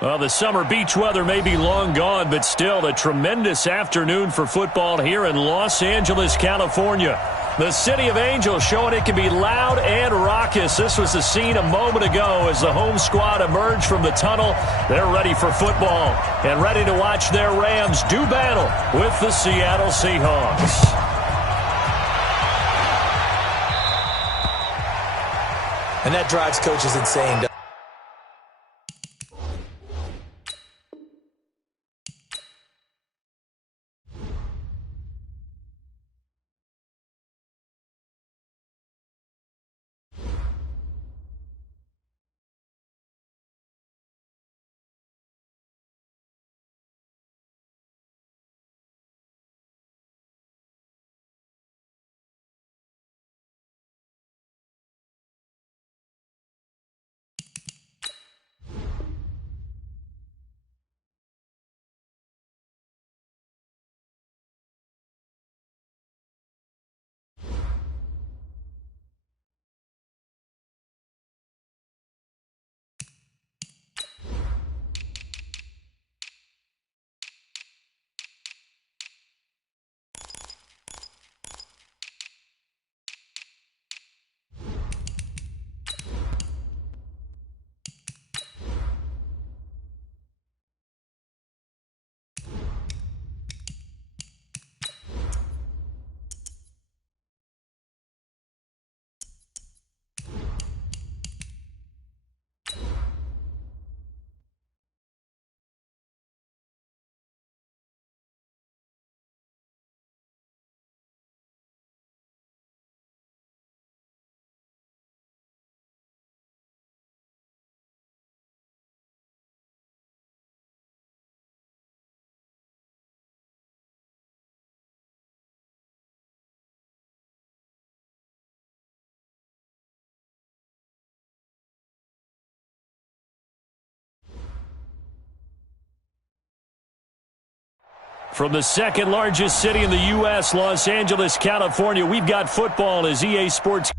Well, the summer beach weather may be long gone, but still a tremendous afternoon for football here in Los Angeles, California. The City of Angels showing it can be loud and raucous. This was the scene a moment ago as the home squad emerged from the tunnel. They're ready for football and ready to watch their Rams do battle with the Seattle Seahawks. And that drives coaches insane. From the second largest city in the U.S., Los Angeles, California, we've got football as EA Sports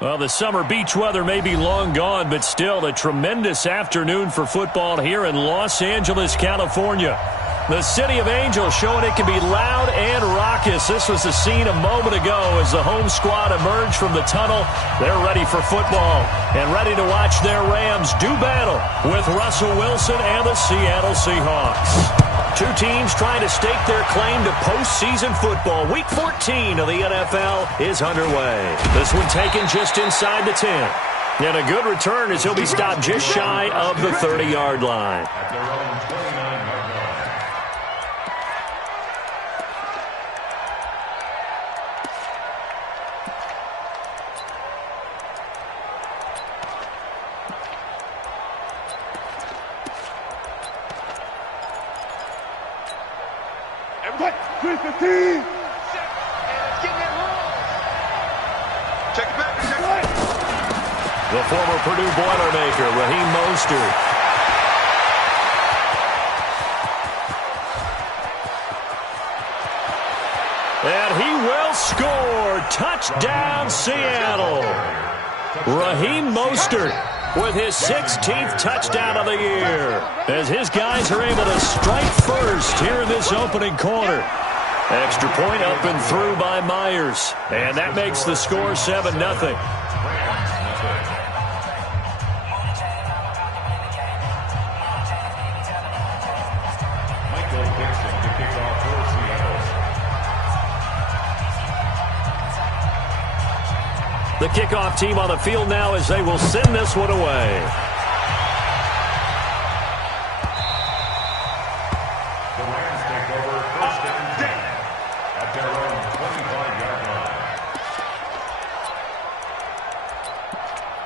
Well, the summer beach weather may be long gone, but still a tremendous afternoon for football here in Los Angeles, California. The City of Angels showing it can be loud and raucous. This was the scene a moment ago as the home squad emerged from the tunnel. They're ready for football and ready to watch their Rams do battle with Russell Wilson and the Seattle Seahawks. Two teams trying to stake their claim to postseason football. Week 14 of the NFL is underway. This one taken just inside the 10. And a good return as he'll be stopped just shy of the 30-yard line. The former Purdue Boilermaker, Raheem Mostert. And he will score. Touchdown, Seattle. Raheem Mostert with his 16th touchdown of the year, as his guys are able to strike first here in this opening quarter. Extra point up and through by Myers, and that makes the score 7-0. The kickoff team on the field now as they will send this one away. The Rams take over first and 10 at their own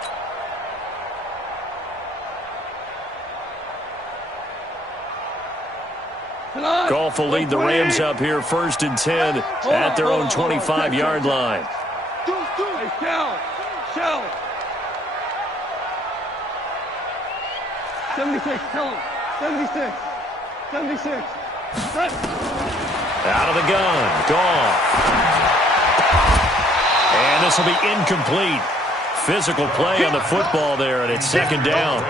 25-yard line. Goff will lead the Rams up here first and 10 at their own 25-yard line. Shell. 76, tell him. 76. Out of the gun, Goff. And this will be incomplete. Physical play on the football there, and it's second down.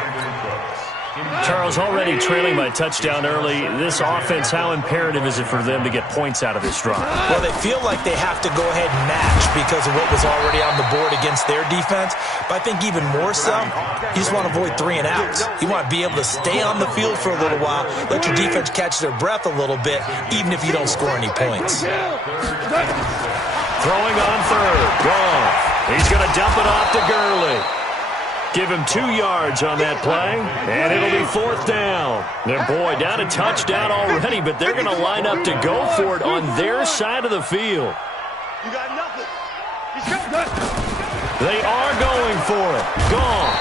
Charles, already trailing by touchdown early. This offense, how imperative is it for them to get points out of this drive? Well, they feel like they have to go ahead and match because of what was already on the board against their defense. But I think even more so, you just want to avoid 3 and outs. You want to be able to stay on the field for a little while, let your defense catch their breath a little bit, even if you don't score any points. Throwing on third, Goff. He's going to dump it off to Gurley. Give him 2 yards on that play, and it'll be fourth down. And boy, down a touchdown already, but they're going to line up to go for it on their side of the field. You got nothing. They are going for it. Goff,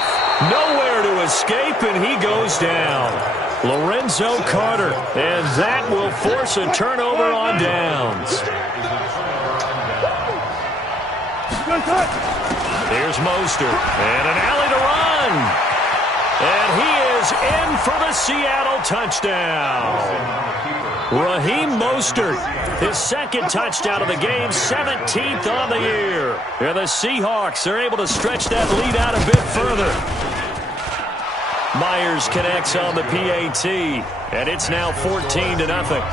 nowhere to escape, and he goes down. Lorenzo Carter, and that will force a turnover on downs. Here's Mostert, and an alley to run. And he is in for the Seattle touchdown. Raheem Mostert, his second touchdown of the game, 17th on the year. And the Seahawks are able to stretch that lead out a bit further. Myers connects on the PAT, and it's now 14-0.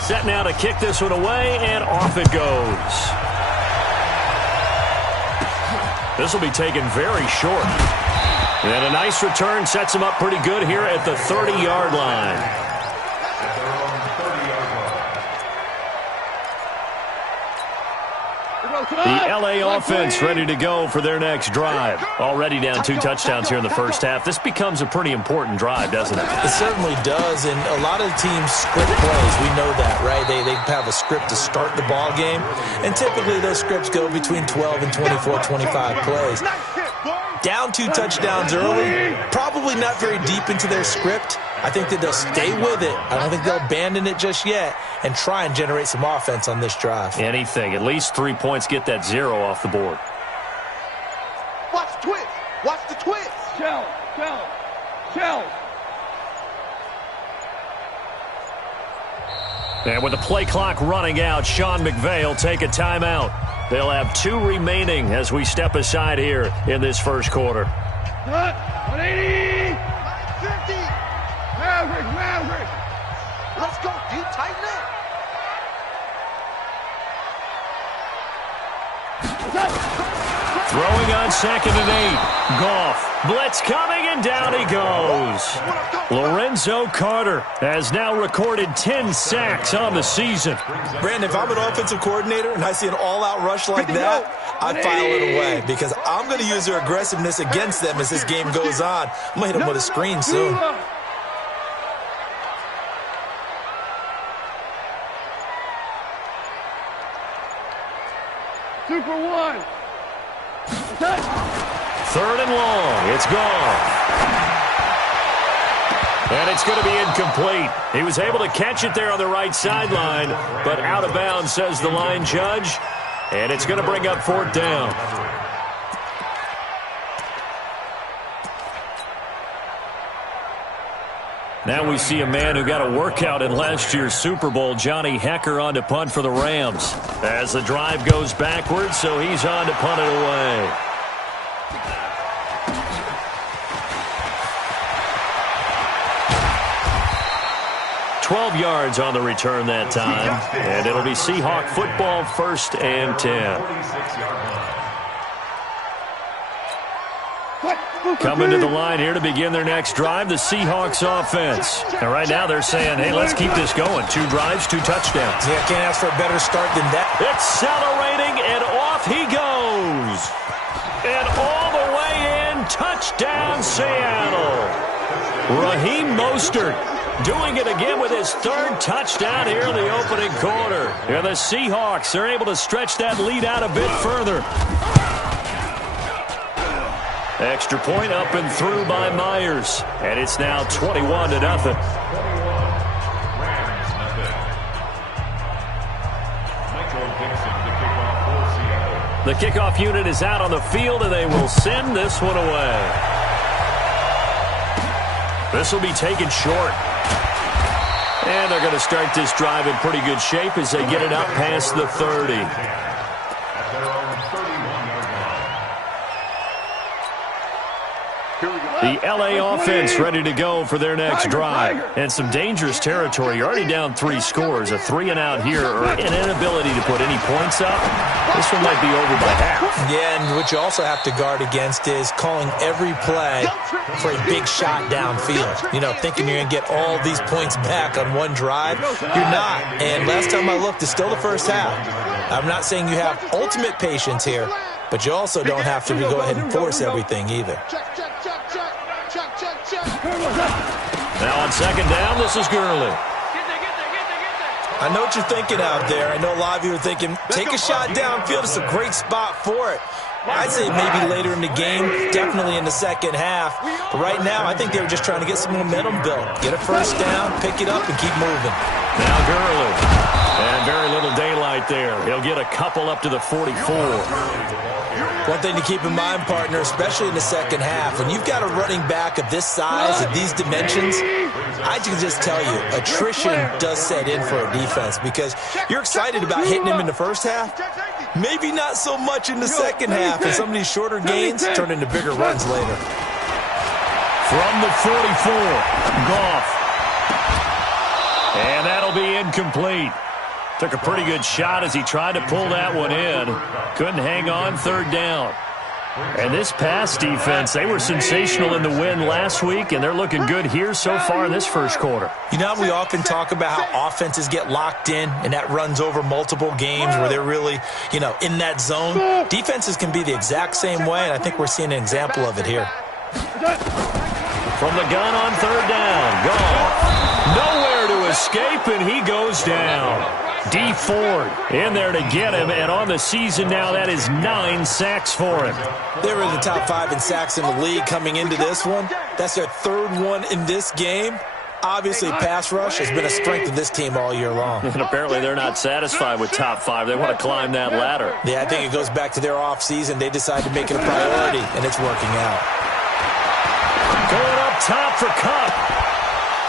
Set now to kick this one away, and off it goes. This will be taken very short. And a nice return sets him up pretty good here at the 30-yard line. The L.A. offense ready to go for their next drive. Already down 2 touchdowns here in the first half. This becomes a pretty important drive, doesn't it? It certainly does, and a lot of the teams script plays. We know that, right? They have a script to start the ball game, and typically those scripts go between 12 and 24, 25 plays. Down 2 touchdowns early, probably not very deep into their script. I think that they'll stay with it. I don't think they'll abandon it just yet and try and generate some offense on this drive. Anything. At least 3 points, get that 0 off the board. Watch the twist. Watch the twist. Shell. And with the play clock running out, Sean McVay will take a timeout. They'll have 2 remaining as we step aside here in this first quarter. 180! 50! Maverick! Let's go, dude. Tighten up. Throwing on 2nd and 8. Goff. Blitz coming, and down he goes. Lorenzo Carter has now recorded 10 sacks on the season. Brandon, if I'm an offensive coordinator and I see an all-out rush like that, I file it away because I'm going to use their aggressiveness against them as this game goes on. I'm going to hit them with a screen soon. Super 1. 3rd and long. It's gone. And it's going to be incomplete. He was able to catch it there on the right sideline, but out of bounds, says the line judge. And it's going to bring up 4th down. Now we see a man who got a workout in last year's Super Bowl, Johnny Hekker, on to punt for the Rams. As the drive goes backwards, so he's on to punt it away. $12 yards on the return that time, and it'll be Seahawk football, 1st and 10. Coming to the line here to begin their next drive, the Seahawks offense. And right now they're saying, hey, let's keep this going. 2 drives, 2 touchdowns. Yeah, can't ask for a better start than that. Accelerating, and off he goes. And all the way in, touchdown Seattle. Raheem Mostert doing it again with his 3rd touchdown here in the opening quarter. And the Seahawks are able to stretch that lead out a bit further. Extra point up and through by Myers. And it's now 21-0. The kickoff unit is out on the field, and they will send this one away. This will be taken short. And they're going to start this drive in pretty good shape as they get it up past the 30. The LA offense ready to go for their next drive. And some dangerous territory. You're already down 3 scores. A 3-and-out here or an inability to put any points up. This one might be over by half. Yeah, and what you also have to guard against is calling every play for a big shot downfield. You know, thinking you're going to get all these points back on one drive. You're not. And last time I looked, it's still the first half. I'm not saying you have ultimate patience here, but you also don't have to go ahead and force everything either. Now on 2nd down, this is Gurley. I know what you're thinking out there. I know a lot of you are thinking, take a shot downfield. It's a great spot for it. I'd say maybe later in the game, definitely in the second half. But right now, I think they were just trying to get some momentum built. Get a first down, pick it up, and keep moving. Now Gurley. And very little daylight there. He'll get a couple up to the 44. One thing to keep in mind, partner, especially in the second half, when you've got a running back of this size, of these dimensions, I can just tell you, attrition does set in for a defense because you're excited about hitting him in the first half. Maybe not so much in the second half, and some of these shorter gains turn into bigger runs later. From the 44, Goff. And that'll be incomplete. Took a pretty good shot as he tried to pull that one in. Couldn't hang on, 3rd down. And this pass defense, they were sensational in the win last week, and they're looking good here so far in this first quarter. You know, we often talk about how offenses get locked in, and that runs over multiple games where they're really, you know, in that zone. Defenses can be the exact same way, and I think we're seeing an example of it here. From the gun on 3rd down, Goff. Nowhere to escape, and he goes down. D Ford in there to get him, and on the season now, that is 9 sacks for him. They were in the top 5 in sacks in the league coming into this one. That's their 3rd one in this game. Obviously, pass rush has been a strength of this team all year long. And apparently they're not satisfied with top 5. They want to climb that ladder. Yeah, I think it goes back to their offseason. They decided to make it a priority, and it's working out. Going up top for Kupp.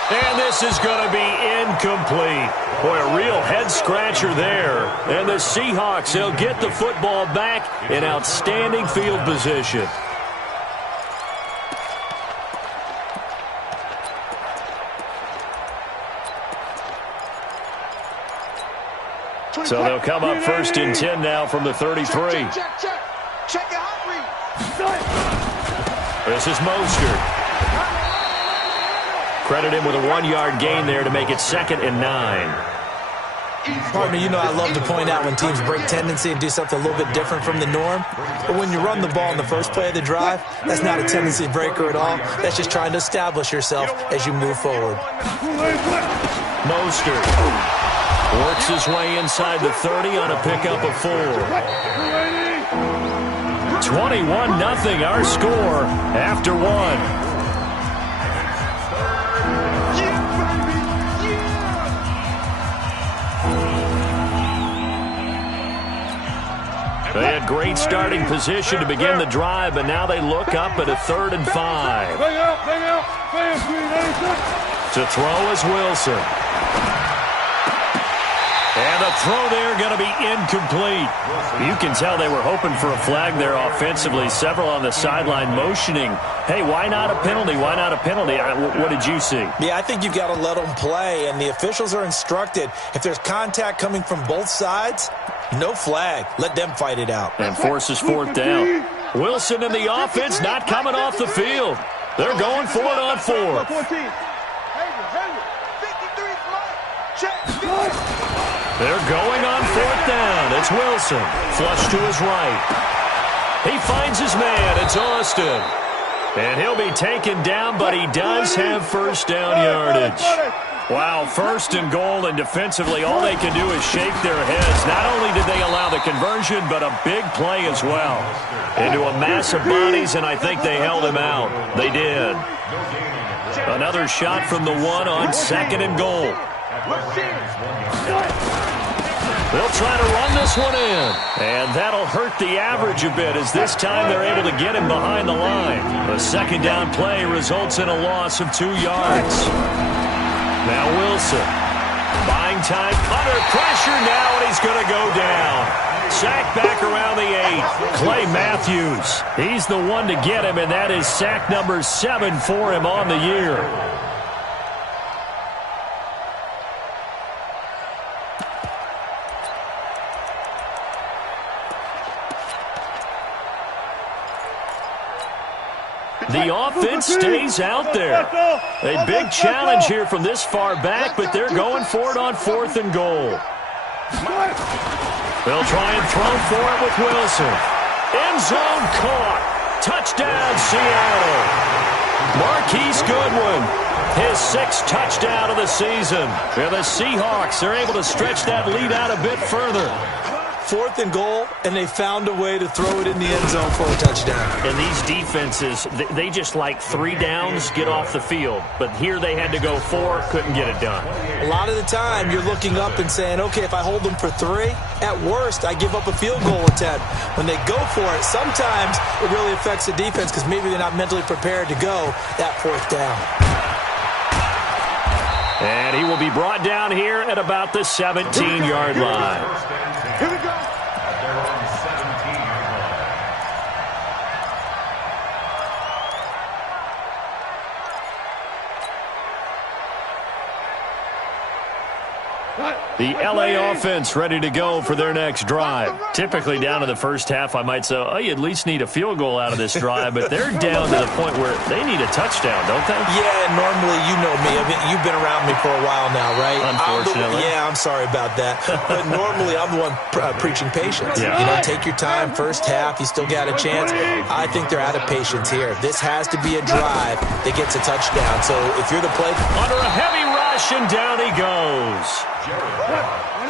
And this is going to be incomplete. Boy, a real head-scratcher there. And the Seahawks, they'll get the football back in outstanding field position. So they'll come up 1st and 10 now from the 33. Check it out, read. This is Mostert. Credit him with a 1-yard gain there to make it 2nd and 9. Partner, you know I love to point out when teams break tendency and do something a little bit different from the norm. But when you run the ball in the first play of the drive, that's not a tendency breaker at all. That's just trying to establish yourself as you move forward. Mostert works his way inside the 30 on a pickup of 4. 21-0 our score after 1. They had great starting position to begin the drive, but now they look up at a 3rd and 5. To throw is Wilson. And the throw there going to be incomplete. You can tell they were hoping for a flag there offensively. Several on the sideline motioning, hey, why not a penalty? Why not a penalty? What did you see? Yeah, I think you've got to let them play, and the officials are instructed. If there's contact coming from both sides, no flag. Let them fight it out. And forces 4th down. Wilson and the offense not coming off the field. They're going for it on 4th. They're going on 4th down. It's Wilson. Flush to his right. He finds his man. It's Austin. And he'll be taken down, but he does have 1st down yardage. Wow, 1st and goal, and defensively all they can do is shake their heads. Not only did they allow the conversion, but a big play as well. Into a mass of bodies, and I think they held him out. They did. Another shot from the 1 on 2nd and goal. They'll try to run this one in. And that'll hurt the average a bit, as this time they're able to get him behind the line. The 2nd down play results in a loss of 2 yards. Now Wilson, buying time, under pressure now, and he's going to go down. Sack back around the 8. Clay Matthews, he's the one to get him, and that is sack number 7 for him on the year. The offense stays out there. A big challenge here from this far back, but they're going for it on 4th and goal. They'll try and throw for it with Wilson. End zone caught. Touchdown, Seattle. Marquise Goodwin, his 6th touchdown of the season. And the Seahawks are able to stretch that lead out a bit further. 4th and goal, and they found a way to throw it in the end zone for a touchdown. And these defenses, they just like 3 downs, get off the field. But here they had to go 4, couldn't get it done. A lot of the time, you're looking up and saying, okay, if I hold them for 3, at worst, I give up a field goal attempt. When they go for it, sometimes it really affects the defense because maybe they're not mentally prepared to go that 4th down. And he will be brought down here at about the 17-yard line. Here we go. They're on 17-yard line. The LA offense ready to go for their next drive. Typically down in the first half, I might say, oh, you at least need a field goal out of this drive, but they're down to the point where they need a touchdown, don't they? Yeah, normally, you know me. You've been around me for a while now, right? Unfortunately. I'm sorry about that. But normally, I'm the one preaching patience. Yeah. You know, take your time. First half, you still got a chance. I think they're out of patience here. This has to be a drive that gets a touchdown. So if you're the play... Under a heavy rush, and down he goes.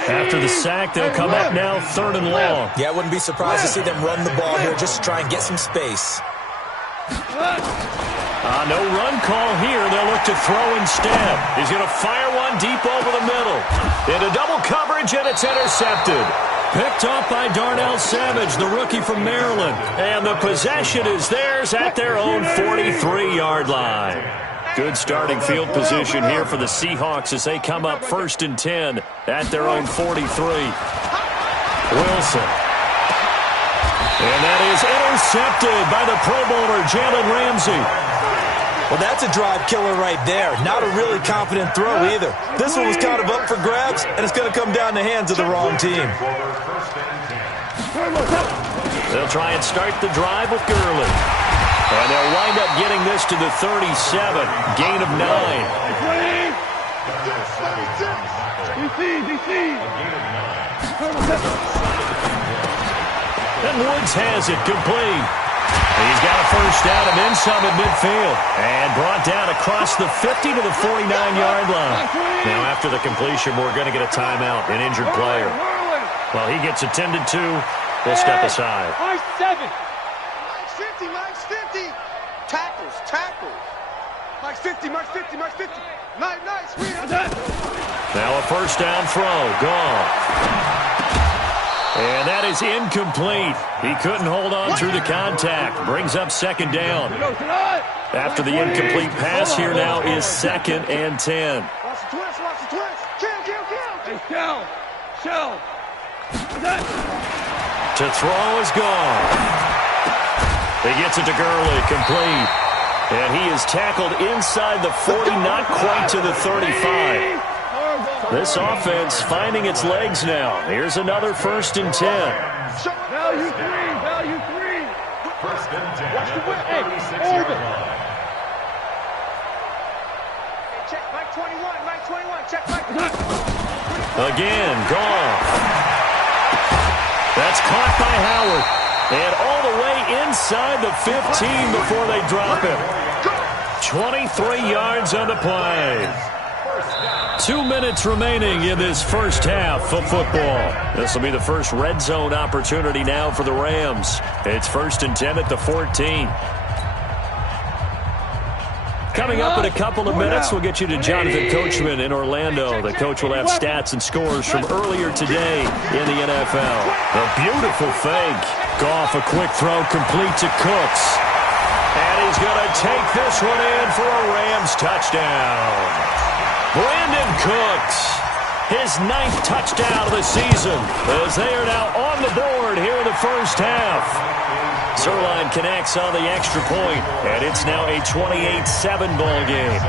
After the sack, they'll come up now 3rd and long. Yeah, I wouldn't be surprised to see them run the ball here just to try and get some space. No run call here. They'll look to throw instead. He's going to fire one deep over the middle. Into double coverage, and it's intercepted. Picked up by Darnell Savage, the rookie from Maryland. And the possession is theirs at their own 43-yard line. Good starting field position here for the Seahawks as they come up 1st and 10 at their own 43. Wilson. And that is intercepted by the Pro Bowler, Jalen Ramsey. Well, that's a drive killer right there. Not a really confident throw either. This one was kind of up for grabs, and it's going to come down the hands of the wrong team. They'll try and start the drive with Gurley. And they'll wind up getting this to the 37. Gain of 9. And Woods has it complete. He's got a first down and then some at midfield. And brought down across the 50 to the 49-yard line. Now after the completion, we're going to get a timeout, an injured player. While he gets attended to, we'll step aside. Mike 7. Mike 50, Mike 50. Tackles, tackles. Mike 50, Mike 50, Mike 50. Nice, now a first down throw, gone. And that is incomplete. He couldn't hold on through the contact. Brings up 2nd down. After the incomplete pass, here now is 2nd and 10. Watch the twist, watch the twist. Kill. To throw is gone. He gets it to Gurley, complete. And he is tackled inside the 40, not quite to the 35. This offense finding its legs now. Here's another 1st and 10. Value 3. First and 10. Watch the whip. Hey, Orban. Check Mike 21. Check Mike. Again, gone. That's caught by Howard. And all the way inside the 15 before they drop him. 23 yards on the play. 2 minutes remaining in this first half of football. This will be the first red zone opportunity now for the Rams. It's 1st and 10 at the 14. Coming up in a couple of minutes, we'll get you to Jonathan Coachman in Orlando. The coach will have stats and scores from earlier today in the NFL. A beautiful fake. Goff, a quick throw, complete to Cooks. And he's going to take this one in for a Rams touchdown. Brandon Cooks, his 9th touchdown of the season, as they are now on the board here in the first half. Zerline connects on the extra point, and it's now a 28-7 ball game.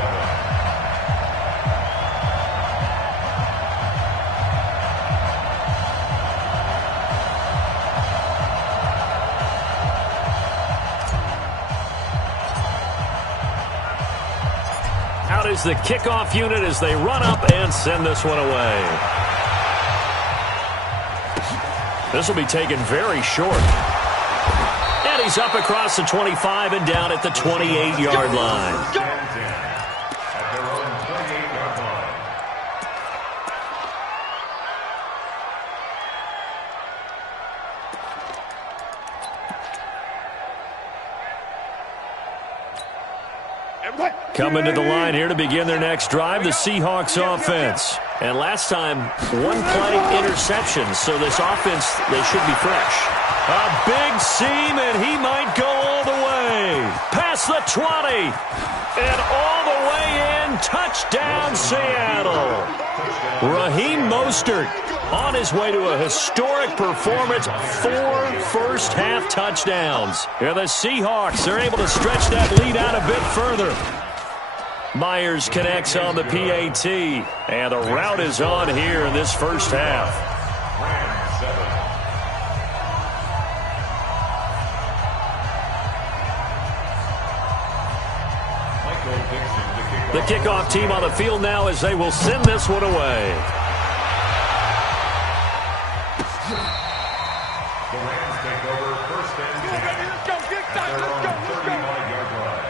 Out is the kickoff unit as they run up and send this one away. This will be taken very short. And he's up across the 25 and down at the 28-yard line. At their own 28-yard line. Coming to the line here to begin their next drive, the Seahawks offense. And last time, one play interception, so this offense, they should be fresh. A big seam, and he might go all the way. Past the 20, and all the way in. Touchdown, Seattle. Raheem Mostert on his way to a historic performance. 4 first-half touchdowns. And the Seahawks are able to stretch that lead out a bit further. Myers connects on the PAT, and the route is on here in this first half. The kickoff team on the field now as they will send this one away. The Rams take over 1st and 10. Let's go, big time, let's go. 35-yard line.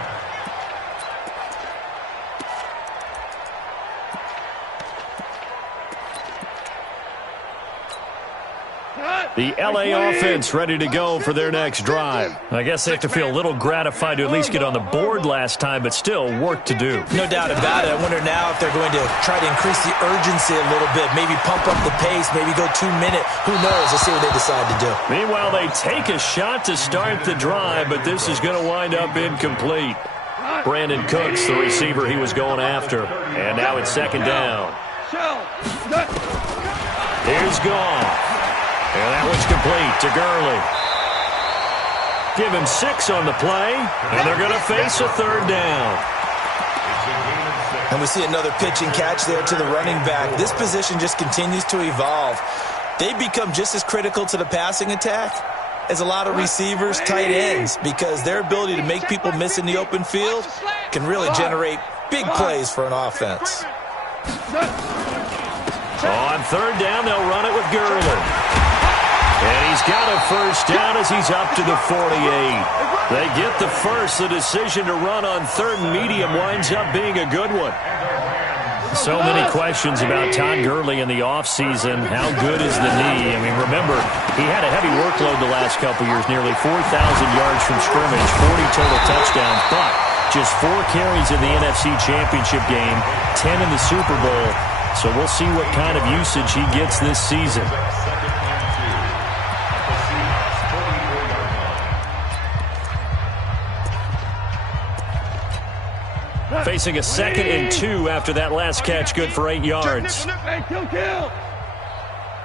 The LA offense ready to go for their next drive. I guess they have to feel a little gratified to at least get on the board last time, but still work to do. No doubt about it. I wonder now if they're going to try to increase the urgency a little bit, maybe pump up the pace, maybe go 2-minute. Who knows? Let's see what they decide to do. Meanwhile, they take a shot to start the drive, but this is going to wind up incomplete. Brandon Cooks, the receiver he was going after. And now it's second down. Here's Goff. And that one's complete to Gurley. Give him 6 on the play, and they're going to face a third down. And we see another pitch and catch there to the running back. This position just continues to evolve. They become just as critical to the passing attack as a lot of receivers, tight ends, because their ability to make people miss in the open field can really generate big plays for an offense. On third down, they'll run it with Gurley. And he's got a first down as he's up to the 48. They get the first. The decision to run on third and medium winds up being a good one. So many questions about Todd Gurley in the offseason. How good is the knee? I mean, remember, he had a heavy workload the last couple years, nearly 4,000 yards from scrimmage, 40 total touchdowns, but just 4 carries in the NFC Championship game, 10 in the Super Bowl. So we'll see what kind of usage he gets this season. Facing a 2nd and 2 after that last catch, good for 8 yards. Hey, kill.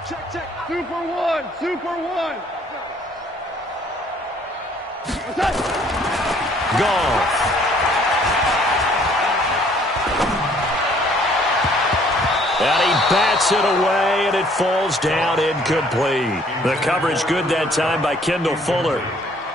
Check. Super one. Goff. And he bats it away, and it falls down incomplete. The coverage good that time by Kendall Fuller.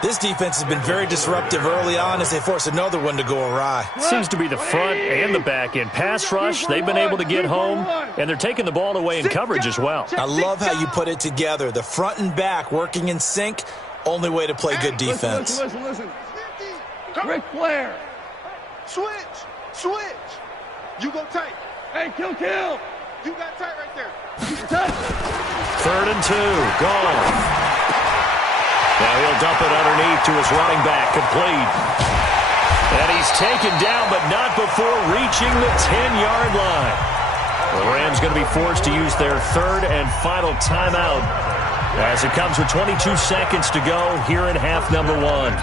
This defense has been very disruptive early on as they force another one to go awry. Seems to be the front and the back end. Pass rush, they've been able to get home, and they're taking the ball away in coverage as well. I love how you put it together. The front and back working in sync, only way to play good defense. Listen. Ric Flair. Switch. You go tight. Hey, kill. You got tight right there. 3rd and 2, Goff. Now he'll dump it underneath to his running back, complete. And he's taken down, but not before reaching the 10-yard line. The Rams going to be forced to use their 3rd and final timeout as it comes with 22 seconds to go here in half number 1.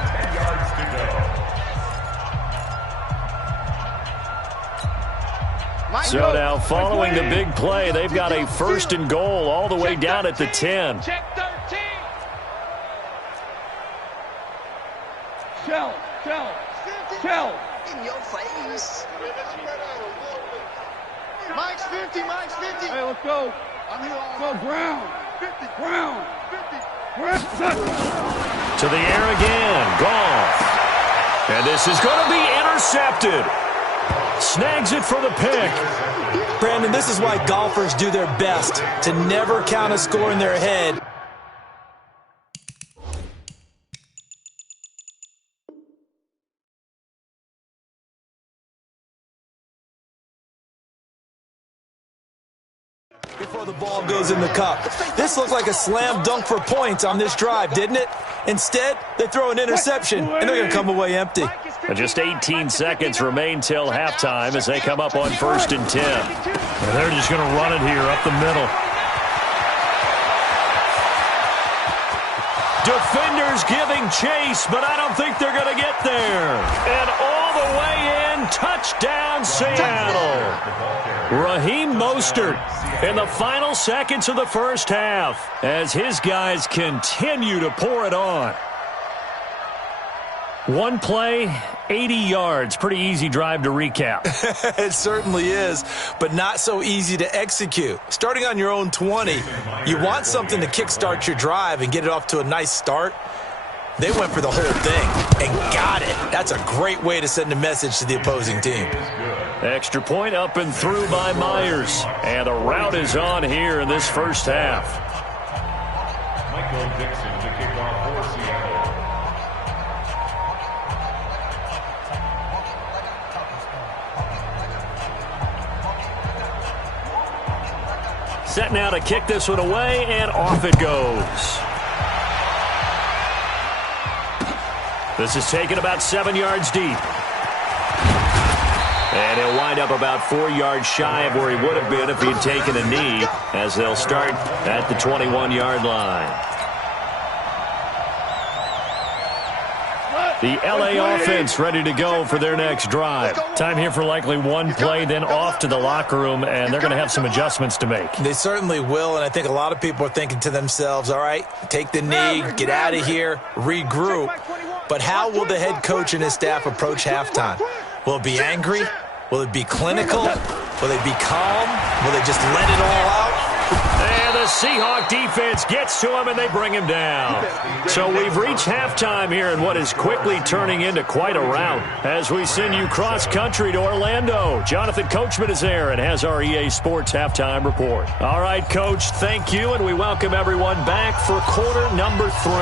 So now following the big play, they've got a 1st and goal all the way down at the 10. Check 13. Shell. In your face. Mike's 50. Hey, let's go. Go, Brown. 50. Brown. 50. To the air again, Goff. And this is going to be intercepted. Snags it for the pick. Brandon, this is why golfers do their best to never count a score in their head. Before the ball goes in the cup. This looked like a slam dunk for points on this drive, didn't it? Instead, they throw an interception, and they're going to come away empty. Just 18 seconds remain till halftime as they come up on 1st and 10. And they're just going to run it here up the middle. Defenders giving chase, but I don't think they're going to get there. And all the way in, touchdown Seattle. Raheem Mostert in the final seconds of the first half as his guys continue to pour it on. One play, 80 yards. Pretty easy drive to recap. It certainly is, but not so easy to execute. Starting on your own 20, you want something to kickstart your drive and get it off to a nice start. They went for the whole thing and got it. That's a great way to send a message to the opposing team. Extra point up and through by Myers. And the route is on here in this first half. Michael Dixon to kick off for Seattle. Set now to kick this one away, and off it goes. This is taken about 7 yards deep. And he'll wind up about 4 yards shy of where he would have been if he had taken a knee, as they'll start at the 21-yard line. The LA offense ready to go for their next drive. Time here for likely one play, then off to the locker room, and they're going to have some adjustments to make. They certainly will, and I think a lot of people are thinking to themselves, all right, take the knee, get out of here, regroup. But how will the head coach and his staff approach halftime? Will it be angry? Will it be clinical? Will they be calm? Will they just let it all out? And the Seahawk defense gets to him, and they bring him down. So we've reached halftime here in what is quickly turning into quite a rout. As we send you cross-country to Orlando, Jonathan Coachman is there and has our EA Sports halftime report. All right, Coach, thank you, and we welcome everyone back for quarter number 3.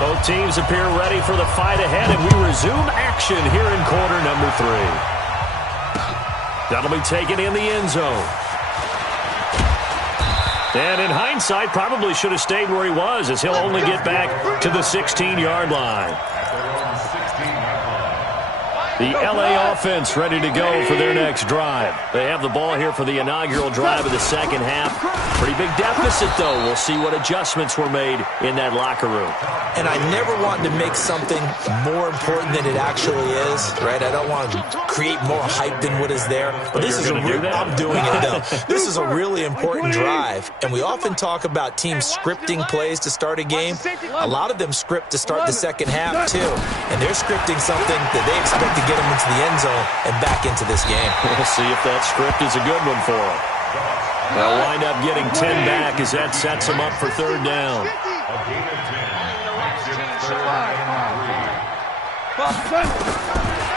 Both teams appear ready for the fight ahead, and we resume action here in quarter number 3. That'll be taken in the end zone. And in hindsight, probably should have stayed where he was, as he'll only get back to the 16-yard line. The LA offense ready to go for their next drive. They have the ball here for the inaugural drive of the second half. Pretty big deficit, though. We'll see what adjustments were made in that locker room. And I never want to make something more important than it actually is, right? I don't want to create more hype than what is there. But this is I'm doing it, though. This is a really important drive. And we often talk about teams scripting plays to start a game. A lot of them script to start the second half, too. And they're scripting something that they expect to get them into the end zone and back into this game. We'll see if that script is a good one for them. They'll wind up getting 10 back as that sets them up for third down.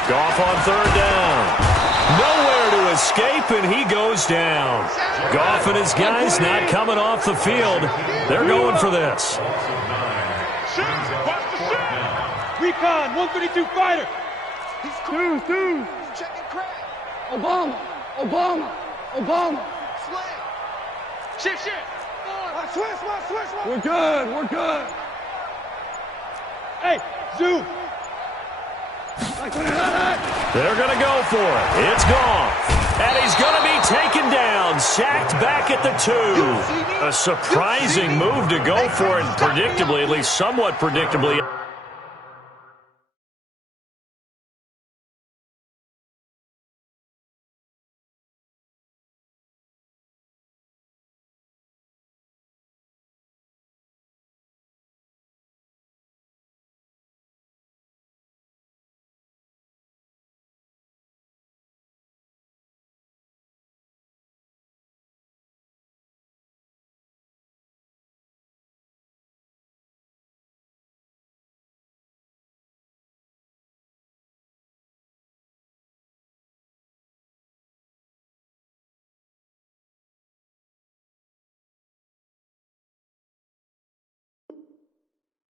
Goff on third down. Nowhere to escape, and he goes down. Goff and his guys not coming off the field. They're going for this. Recon, 132 fighter. Two. Checking crack. Obama. Slam. Shift. Switch. We're good. Hey, Zoo. They're going to go for it. It's gone. And he's going to be taken down, sacked back at the 2. A surprising move to go for it, predictably, at least somewhat predictably.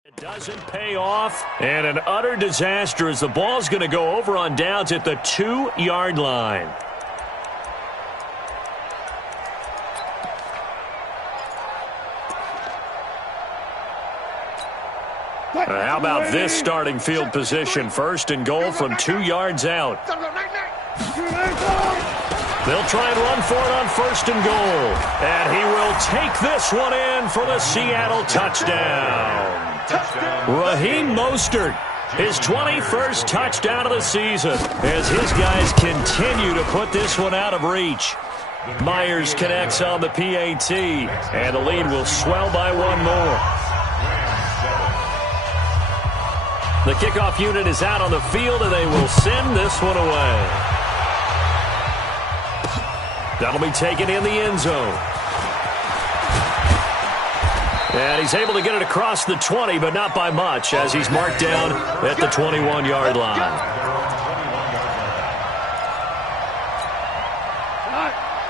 It doesn't pay off, and an utter disaster as the ball's going to go over on downs at the 2-yard line. How about this starting field position? First and goal from 2 yards out. They'll try and run for it on first and goal. And he will take this one in for the Seattle touchdown. Raheem Mostert, his 21st touchdown of the season, as his guys continue to put this one out of reach. Myers connects on the PAT, and the lead will swell by one more. The kickoff unit is out on the field, and they will send this one away. That'll be taken in the end zone. And he's able to get it across the 20, but not by much, as he's marked down at the 21-yard line.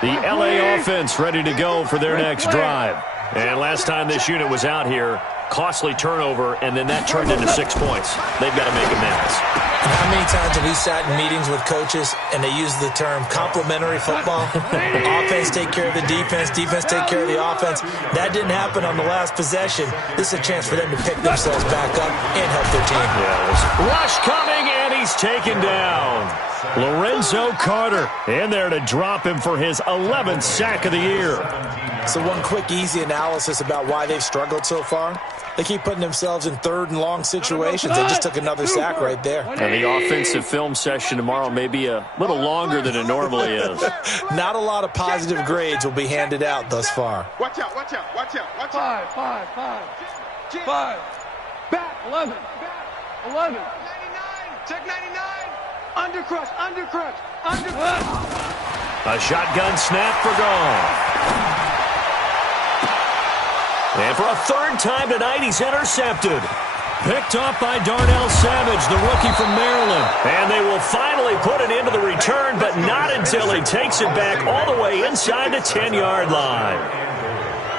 The LA offense ready to go for their next drive. And last time this unit was out here, costly turnover, and then that turned into 6 points. They've got to make amends. And how many times have we sat in meetings with coaches and they use the term complementary football? Offense take care of the defense, defense take care of the offense. That didn't happen on the last possession. This is a chance for them to pick themselves back up and help their team. Yeah, rush coming, and he's taken down. Lorenzo Carter in there to drop him for his 11th sack of the year. So one quick, easy analysis about why they've struggled so far. They keep putting themselves in third and long situations. They just took another sack right there. And the offensive film session tomorrow may be a little longer than it normally is. Not a lot of positive grades will be handed out thus far. Watch out, watch out, watch out, watch out. Five. Back. 11. Back. 11. 99. Check 99. Undercrush. A shotgun snap for gone. And for a third time tonight, he's intercepted. Picked off by Darnell Savage, the rookie from Maryland. And they will finally put an end to the return, but not until he takes it back all the way inside the 10-yard line.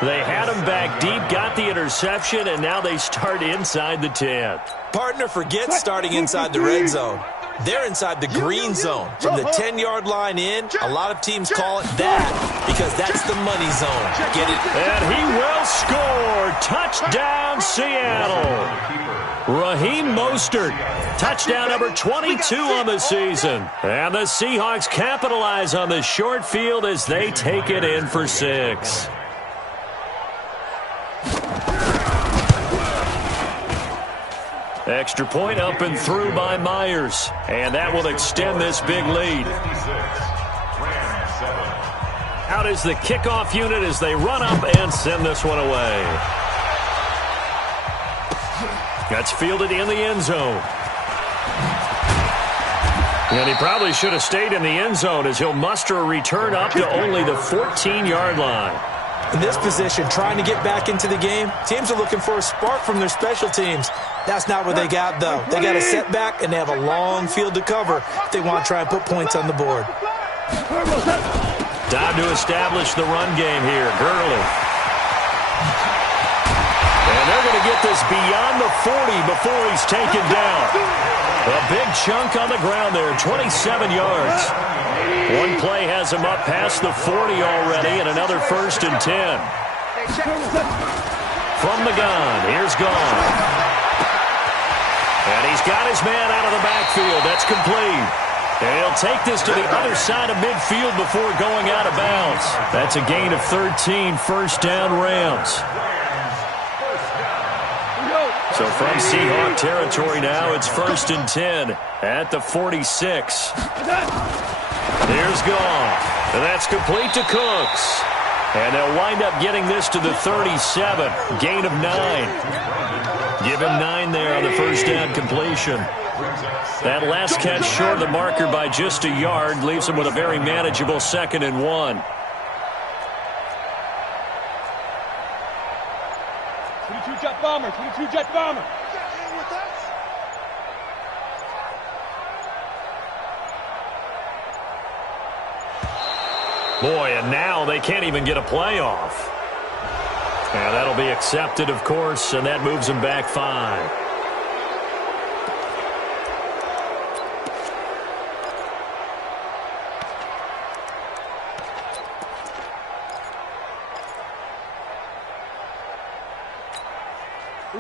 They had him back deep, got the interception, and now they start inside the 10. Partner, forget starting inside the red zone. They're inside the green zone. From the 10-yard line in, a lot of teams call it that because that's the money zone. Get it? And he will score. Touchdown, Seattle. Raheem Mostert, touchdown number 22 on the season. And the Seahawks capitalize on the short field as they take it in for 6. Extra point up and through by Myers. And that will extend this big lead. Out is the kickoff unit as they run up and send this one away. That's fielded in the end zone. And he probably should have stayed in the end zone as he'll muster a return up to only the 14-yard line. In this position, trying to get back into the game, teams are looking for a spark from their special teams. That's not what they got, though. They got a setback, and they have a long field to cover if they want to try and put points on the board. Time to establish the run game here. Gurley. And they're going to get this beyond the 40 before he's taken down. A big chunk on the ground there, 27 yards. One play has him up past the 40 already, and another 1st and 10. From the gun, here's Gone. And he's got his man out of the backfield. That's complete. And he'll take this to the other side of midfield before going out of bounds. That's a gain of 13, first down Rams. So from Seahawk territory now, it's 1st and 10 at the 46. Here's Gone. And that's complete to Cooks. And they'll wind up getting this to the 37. Gain of 9. Give him 9 there on the first down completion. That last catch short of the marker by just a yard leaves him with a very manageable 2nd and 1. 22-jet bomber, 22-jet bomber. Boy, and now they can't even get a playoff. And that'll be accepted, of course, and that moves them back 5.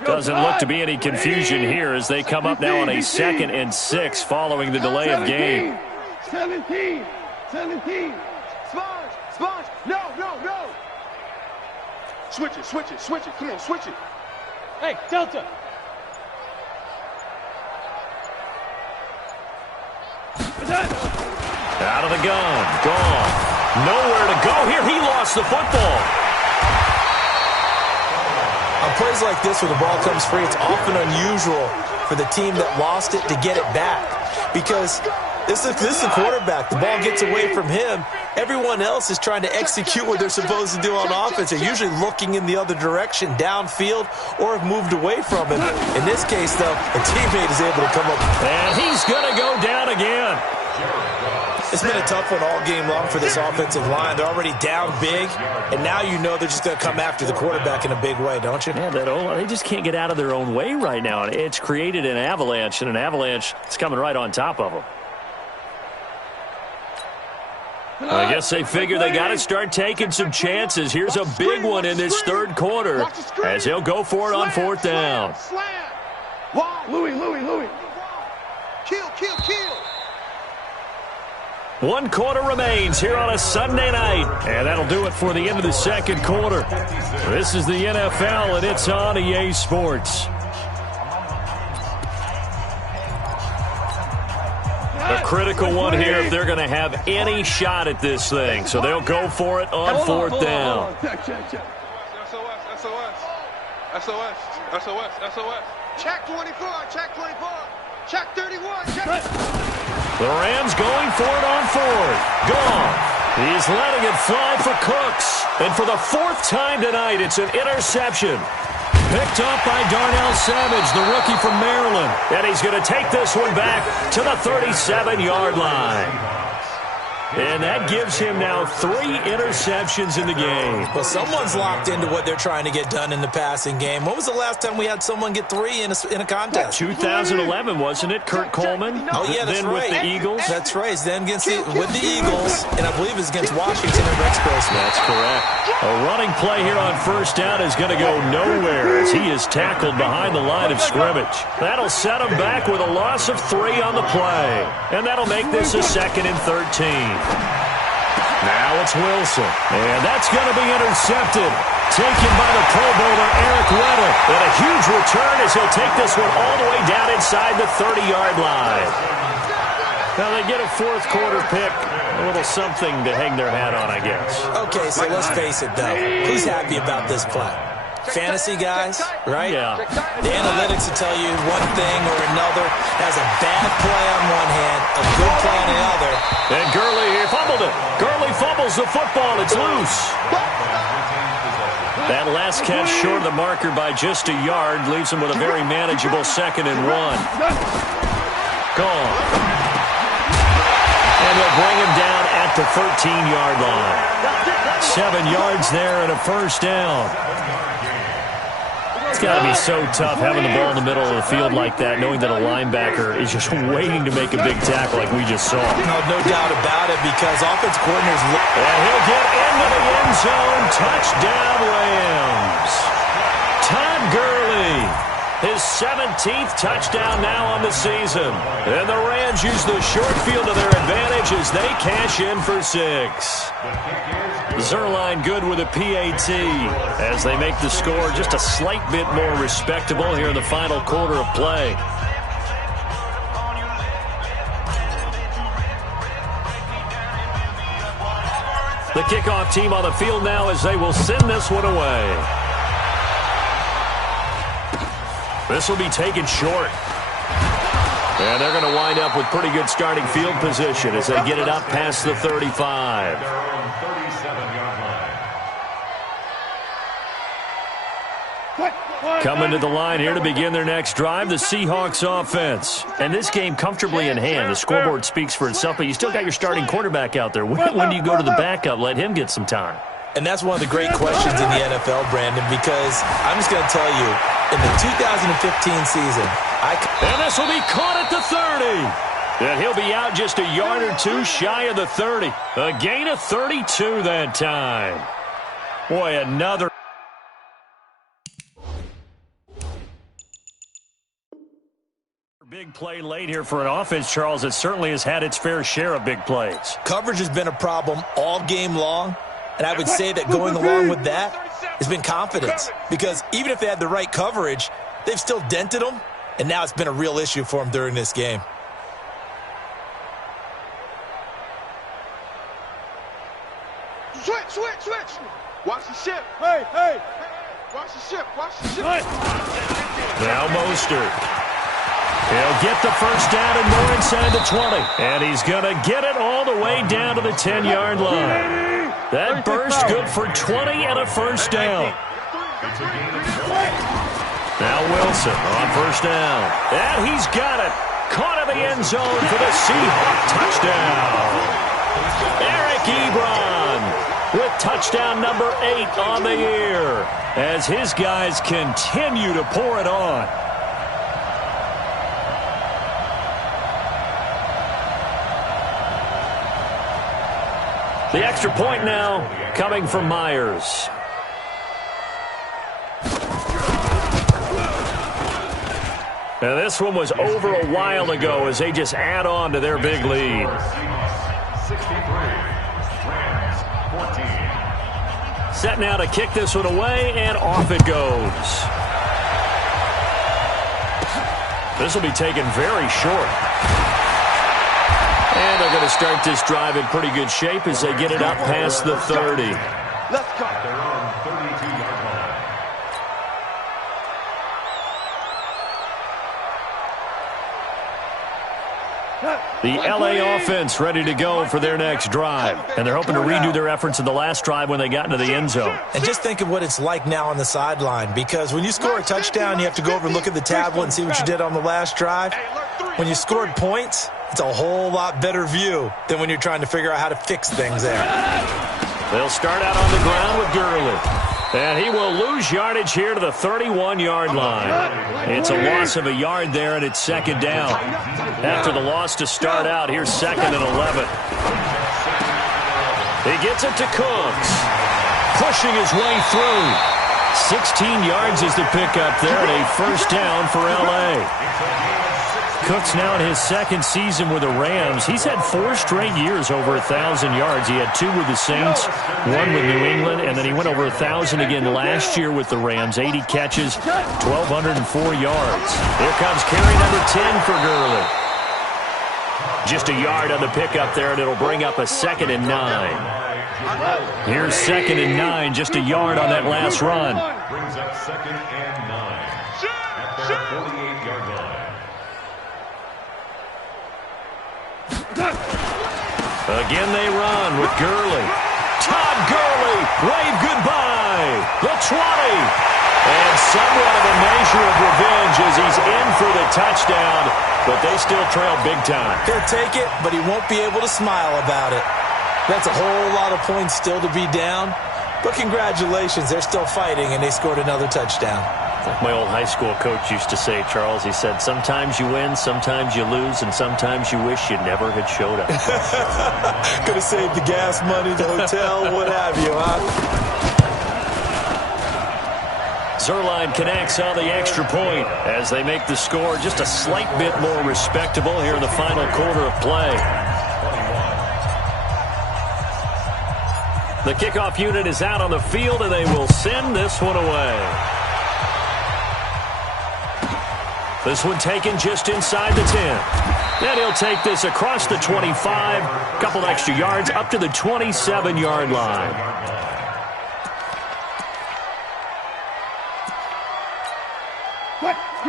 Doesn't look to be any confusion here as they come up now on a 2nd and 6 following the delay of game. 17. Sponge. No. Switch it. Come on, switch it. Hey, Delta. Out of the gun. Gone. Nowhere to go here. He lost the football. On plays like this where the ball comes free, it's often unusual for the team that lost it to get it back. Because this is the quarterback. The ball gets away from him. Everyone else is trying to execute what they're supposed to do on offense. They're usually looking in the other direction, downfield, or have moved away from him. In this case, though, a teammate is able to come up. And he's going to go down again. It's been a tough one all game long for this offensive line. They're already down big, and now you know they're just going to come after the quarterback in a big way, don't you? Yeah, they just can't get out of their own way right now. It's created an avalanche, and an avalanche is coming right on top of them. I guess they figure they got to start taking some chances. Here's a big one in this third quarter as he'll go for it on 4th down. Louis. Kill. Kill. 1 quarter remains here on a Sunday night. And that'll do it for the end of the second quarter. This is the NFL, and it's on EA Sports. A critical one here if they're going to have any shot at this thing. So they'll go for it on fourth down. SOS. Check 24. Check 31. Check. The Rams going for it on fourth. Gone. He's letting it fly for Cooks. And for the 4th time tonight, it's an interception. Picked up by Darnell Savage, the rookie from Maryland. And he's going to take this one back to the 37-yard line. And that gives him now 3 interceptions in the game. Well, someone's locked into what they're trying to get done in the passing game. When was the last time we had someone get 3 in a contest? 2011, wasn't it? Kurt Coleman? Oh, yeah, that's then right. with the Eagles? That's right. Then with the Eagles, and I believe it's against Washington and Rex Grossman. That's correct. A running play here on first down is going to go nowhere as he is tackled behind the line of scrimmage. That'll set him back with a loss of 3 on the play. And that'll make this a 2nd and 13. Now it's Wilson. And that's going to be intercepted. Taken by the Pro Bowler Eric Weddle. And a huge return as he'll take this one all the way down inside the 30-yard line. Now they get a 4th quarter pick. A little something to hang their hat on, I guess. Okay, so let's face it, though. Who's happy about this play? Fantasy guys, right? Yeah. The analytics will tell you one thing or another. Has a bad play on one hand, a good play on the other. And Gurley here fumbled it. Gurley fumbles the football. It's loose. That last catch short of the marker by just a yard leaves him with a very manageable 2nd and 1. Gone. And they'll bring him down at the 13-yard line. 7 yards there and a first down. It's got to be so tough having the ball in the middle of the field like that, knowing that a linebacker is just waiting to make a big tackle like we just saw. No doubt about it, because offense coordinators... And he'll get into the end zone. Touchdown, Rams. Todd Gurley, his 17th touchdown now on the season. And the Rams use the short field to their advantage as they cash in for 6. Zerline good with a PAT as they make the score just a slight bit more respectable here in the final quarter of play. The kickoff team on the field now as they will send this one away. This will be taken short. And they're going to wind up with pretty good starting field position as they get it up past the 35. Coming to the line here to begin their next drive, the Seahawks offense. And this game comfortably in hand. The scoreboard speaks for itself, but you still got your starting quarterback out there. When do you go to the backup, let him get some time? And that's one of the great questions in the NFL, Brandon, because I'm just going to tell you, in the 2015 season, and this will be caught at the 30. And he'll be out just a yard or 2 shy of the 30. A gain of 32 that time. Boy, another. Big play late here for an offense, Charles. It certainly has had its fair share of big plays. Coverage has been a problem all game long, and I would say that going along with that has been confidence. Because even if they had the right coverage, they've still dented them, and now it's been a real issue for them during this game. Switch. Watch the ship. Hey. Watch the ship. Now Mostert. He'll get the first down and more inside the 20. And he's going to get it all the way down to the 10-yard line. That burst good for 20 and a first down. Now Wilson on first down. And he's got it. Caught in the end zone for the Seahawk touchdown. Eric Ebron with touchdown number 8 on the year as his guys continue to pour it on. The extra point now coming from Myers. And this one was over a while ago as they just add on to their big lead. Seahawks 63, Rams 14. Set now to kick this one away, and off it goes. This will be taken very short. And they're going to start this drive in pretty good shape as they get it up past the 30. Let's go. At their own 32-yard line. The LA offense ready to go for their next drive. And they're hoping to redo their efforts in the last drive when they got into the end zone. And just think of what it's like now on the sideline, because when you score a touchdown, you have to go over and look at the tablet and see what you did on the last drive. When you scored points, it's a whole lot better view than when you're trying to figure out how to fix things there. They'll start out on the ground with Gurley. And he will lose yardage here to the 31-yard line. It's a loss of a yard there, and it's second down. After the loss to start out, here's second and 11. He gets it to Cooks. Pushing his way through. 16 yards is the pickup there, and a first down for L.A. Cooks now in his second season with the Rams. He's had 4 straight years over 1,000 yards. He had 2 with the Saints, 1 with New England, and then he went over 1,000 again last year with the Rams. 80 catches, 1,204 yards. Here comes carry number 10 for Gurley. Just a yard on the pickup there, and it'll bring up a second and 9. Here's second and 9, just a yard on that last run. Brings up second and 9 at their 48-yard line. Again they run with Gurley. Todd Gurley, wave goodbye. The 20. And somewhat of a measure of revenge as he's in for the touchdown, but they still trail big time. He'll take it, but he won't be able to smile about it. That's a whole lot of points still to be down, but congratulations, they're still fighting, and they scored another touchdown. Like my old high school coach used to say, Charles, he said, sometimes you win, sometimes you lose, and sometimes you wish you never had showed up. Could have saved the gas money, the hotel, what have you, huh? Zerline connects on the extra point as they make the score just a slight bit more respectable here in the final quarter of play. The kickoff unit is out on the field, and they will send this one away. This one taken just inside the 10. Then he'll take this across the 25, couple extra yards up to the 27-yard line.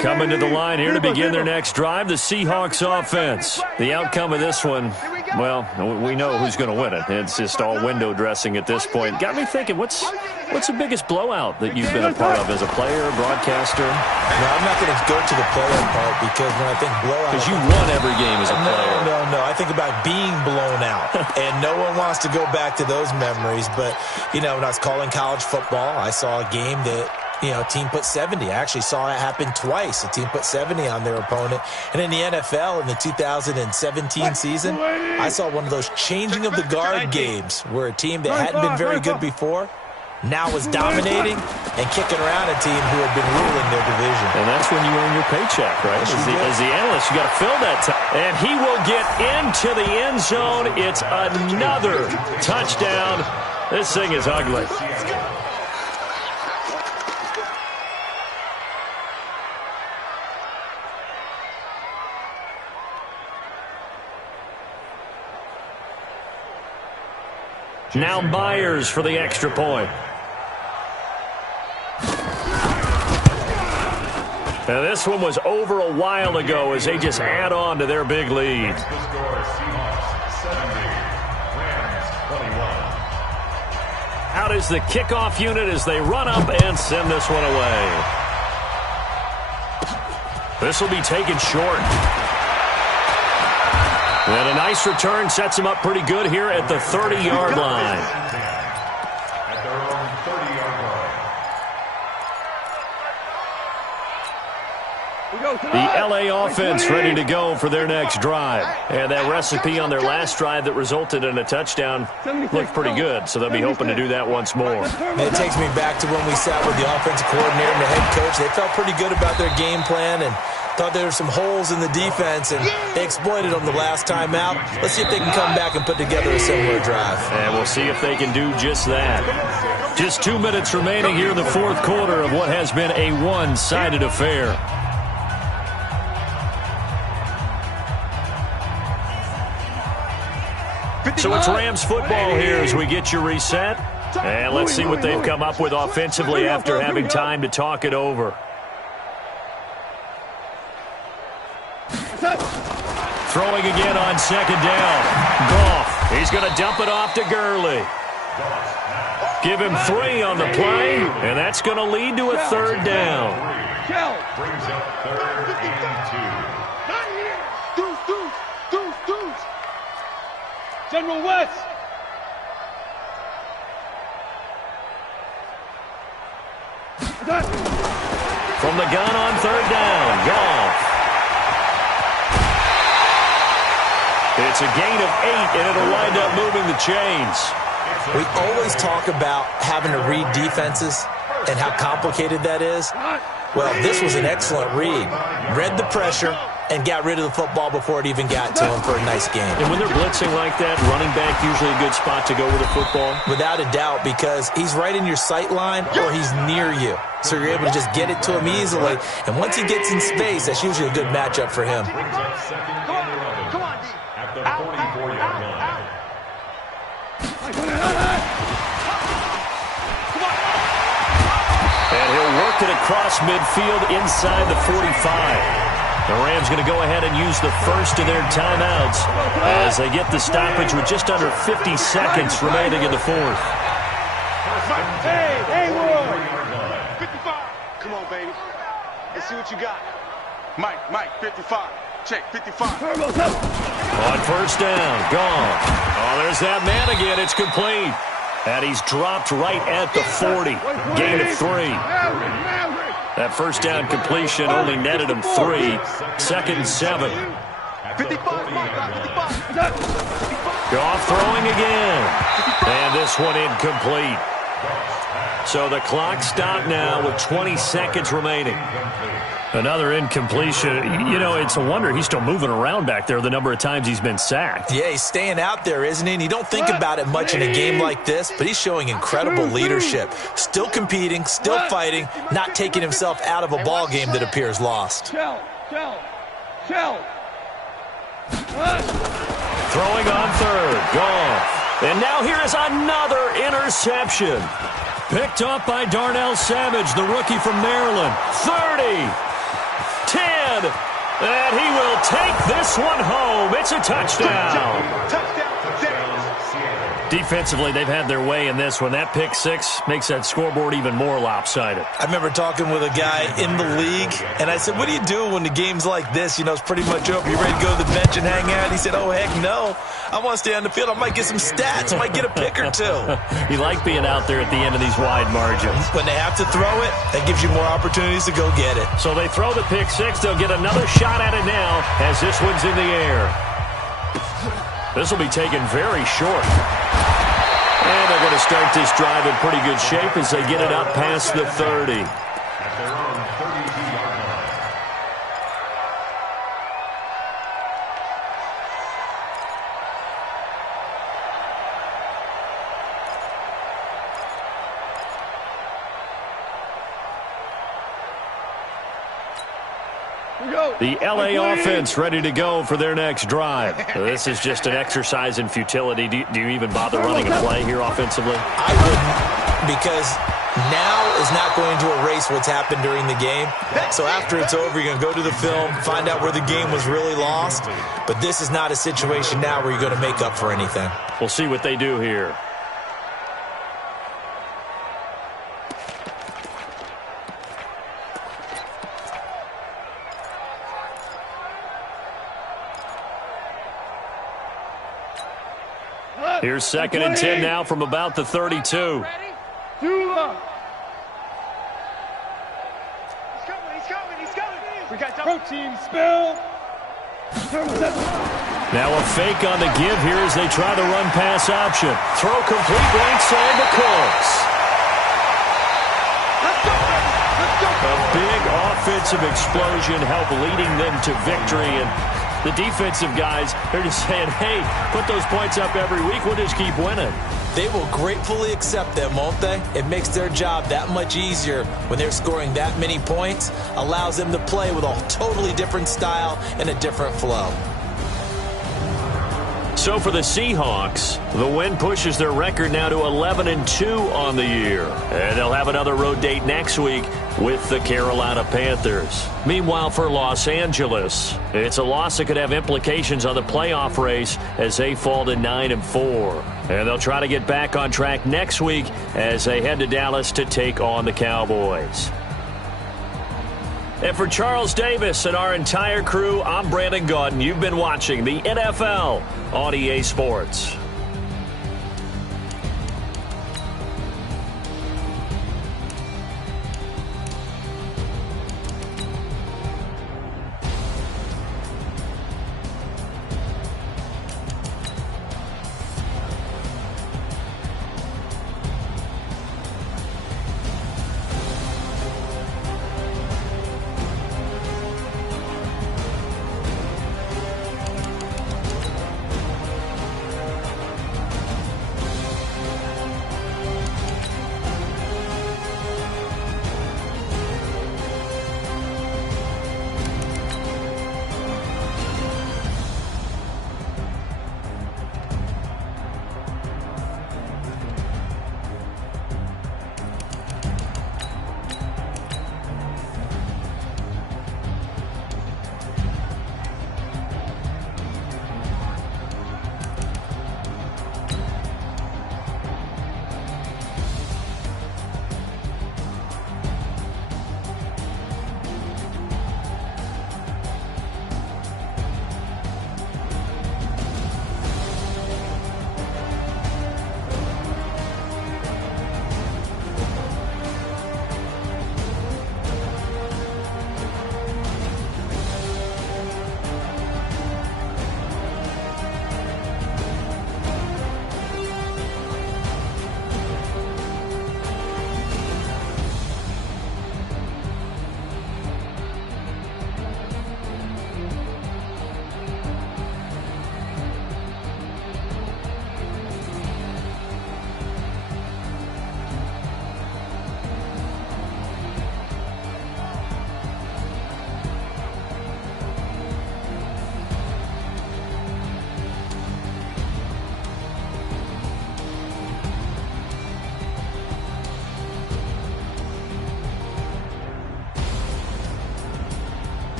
Coming to the line here to begin their next drive, the Seahawks offense. The outcome of this one, well, we know who's going to win it. It's just all window dressing at this point. Got me thinking, what's the biggest blowout that you've been a part of as a player, broadcaster? No, I'm not going to go to the player part, because when I think blowout... Because you won every game as a player. No. I think about being blown out, and no one wants to go back to those memories. But, when I was calling college football, I saw a game that... a team put 70. I actually saw it happen twice. A team put 70 on their opponent. And in the NFL, in the 2017 season, I saw one of those changing of the guard games where a team that hadn't been very good before now was dominating and kicking around a team who had been ruling their division. And that's when you earn your paycheck, right? As the analyst, you got to fill that time. And he will get into the end zone. It's another touchdown. This thing is ugly. Now Myers for the extra point. Now this one was over a while ago as they just add on to their big lead. The score, Seahawks 70, Rams 21. Out is the kickoff unit as they run up and send this one away. This will be taken short. And a nice return sets him up pretty good here at the 30-yard line. At their own 30-yard line. The L.A. offense ready to go for their next drive. And that recipe on their last drive that resulted in a touchdown looked pretty good, so they'll be hoping to do that once more. And it takes me back to when we sat with the offensive coordinator and the head coach. They felt pretty good about their game plan, and Thought there were some holes in the defense, and they exploited them the last time out. Let's see if they can come back and put together a similar drive. And we'll see if they can do just that. Just 2 minutes remaining here in the fourth quarter of what has been a one-sided affair. So it's Rams football here as we get you reset. And let's see what they've come up with offensively after having time to talk it over. Throwing again on second down. Goff. He's going to dump it off to Gurley. Give him 3 on the play, and that's going to lead to a third down. Brings up 3rd and 2. Deuce. General West. From the gun on third down, Goff. It's a gain of 8, and it'll wind up moving the chains. We always talk about having to read defenses and how complicated that is. Well, this was an excellent read. Read the pressure and got rid of the football before it even got to him for a nice game. And when they're blitzing like that, running back usually a good spot to go with the football? Without a doubt, because he's right in your sight line or he's near you. So you're able to just get it to him easily. And once he gets in space, that's usually a good matchup for him. Come on, D. At the 44-yard line. And he'll work it across midfield inside the 45. The Rams going to go ahead and use the first of their timeouts as they get the stoppage with just under 50 seconds remaining in the fourth. Hey, Will. 55. Come on, baby. Let's see what you got. Mike, 55. Check, 55. On first down, gone. Oh, there's that man again. It's complete. And he's dropped right at the 40. Gain of 3. That first down completion only netted him 3. 2nd and 7. 55. Goff throwing again. And this one incomplete. So the clock stopped now with 20 seconds remaining. Another incompletion. You know, it's a wonder he's still moving around back there the number of times he's been sacked. Yeah, he's staying out there, isn't he? And you don't think about it much in a game like this, but he's showing incredible leadership. Still competing, still fighting, not taking himself out of a ball game that appears lost. Shell. Throwing on third. Goff. And now here is another interception. Picked up by Darnell Savage, the rookie from Maryland. 30. 10, and he will take this one home. It's a touchdown. Defensively, they've had their way in this one. That pick 6 makes that scoreboard even more lopsided. I remember talking with a guy in the league, and I said, what do you do when the game's like this? You know, it's pretty much over. You ready to go to the bench and hang out? He said, oh, heck no. I want to stay on the field. I might get some stats. I might get a pick or 2. You like being out there at the end of these wide margins. When they have to throw it, that gives you more opportunities to go get it. So they throw the pick 6. They'll get another shot at it now as this one's in the air. This will be taken very short. And they're going to start this drive in pretty good shape as they get it up past the 30. At their own 32-yard line. The LA offense ready to go for their next drive. This is just an exercise in futility. Do you even bother running a play here offensively? I wouldn't, because now is not going to erase what's happened during the game. So after it's over, you're going to go to the film, find out where the game was really lost. But this is not a situation now where you're going to make up for anything. We'll see what they do here. Here's 2nd and 10 now from about the 32. He's coming. We got protein spill. Now a fake on the give here as they try the run pass option. Throw complete right side to Cooks. A big offensive explosion help leading them to victory. And the defensive guys, they're just saying, hey, put those points up every week. We'll just keep winning. They will gratefully accept them, won't they? It makes their job that much easier when they're scoring that many points. Allows them to play with a totally different style and a different flow. So for the Seahawks, the win pushes their record now to 11-2 on the year. And they'll have another road date next week with the Carolina Panthers. Meanwhile, for Los Angeles, it's a loss that could have implications on the playoff race as they fall to 9-4. And they'll try to get back on track next week as they head to Dallas to take on the Cowboys. And for Charles Davis and our entire crew, I'm Brandon Gaudin. You've been watching the NFL on EA Sports.